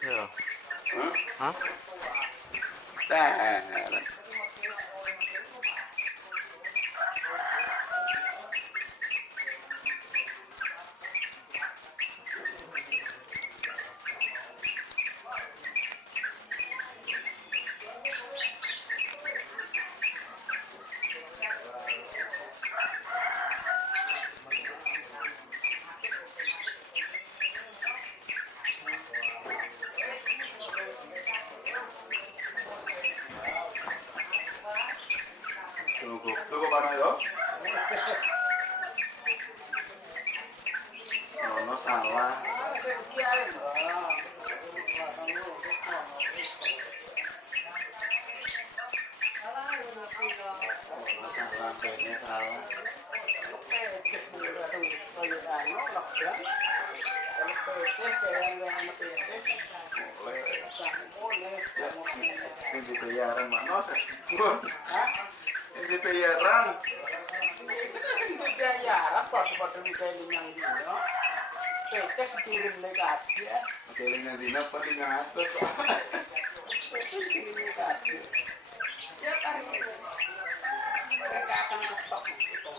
Iya. Hah? Hah? Teh. Tunggu mana yo? Nono salah. Salah, kayaknya salah. Ini dibayaran mana? Ini dibayaran. Dibayaran pas misalnya yang dino, pecah kirim negatif ya. Kelingan dina apa di ngatus? Pecah kirim negatif. Ya kan, mereka akan stop itu.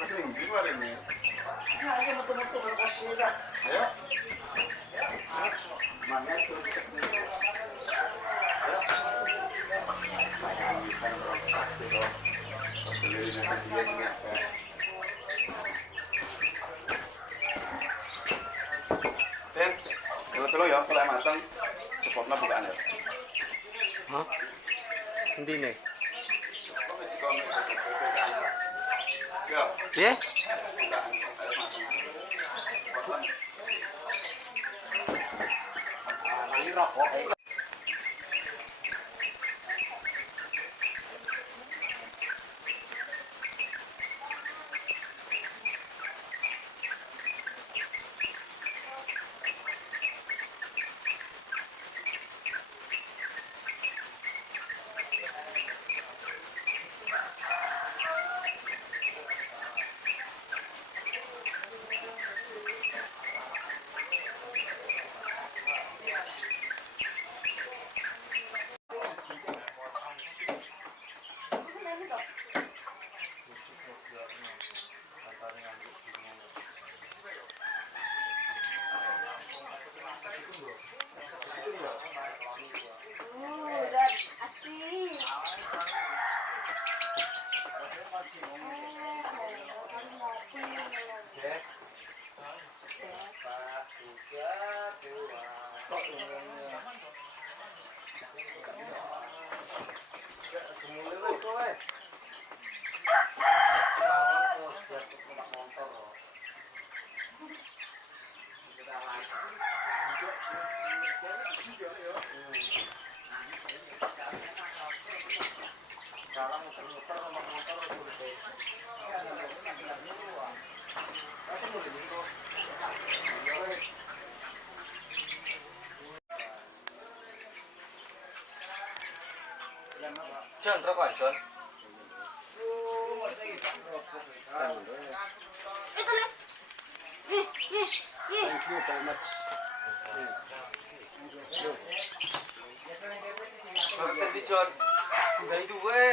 Masih gimana ini? Nah, ini betul-betul berkasih dah. Ayo. Mana itu? Ten, kalau ya kalau matang, cepatnya bukaan ya. Hah? Endi nih? Ya. Piye? Ini rokok. John, rokok John. Thank you very much. Tadi John, nggak itu we.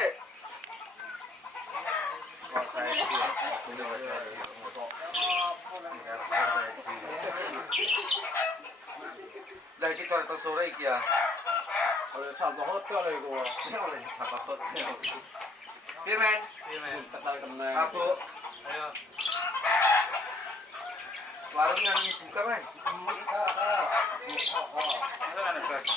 Dari kita sore iki ya. Oleh satu hotel itu. Oleh sahabat hotel. Piye men? Tekan kena. Mabuk. Ayo. Warungnya ini buka men. Buka.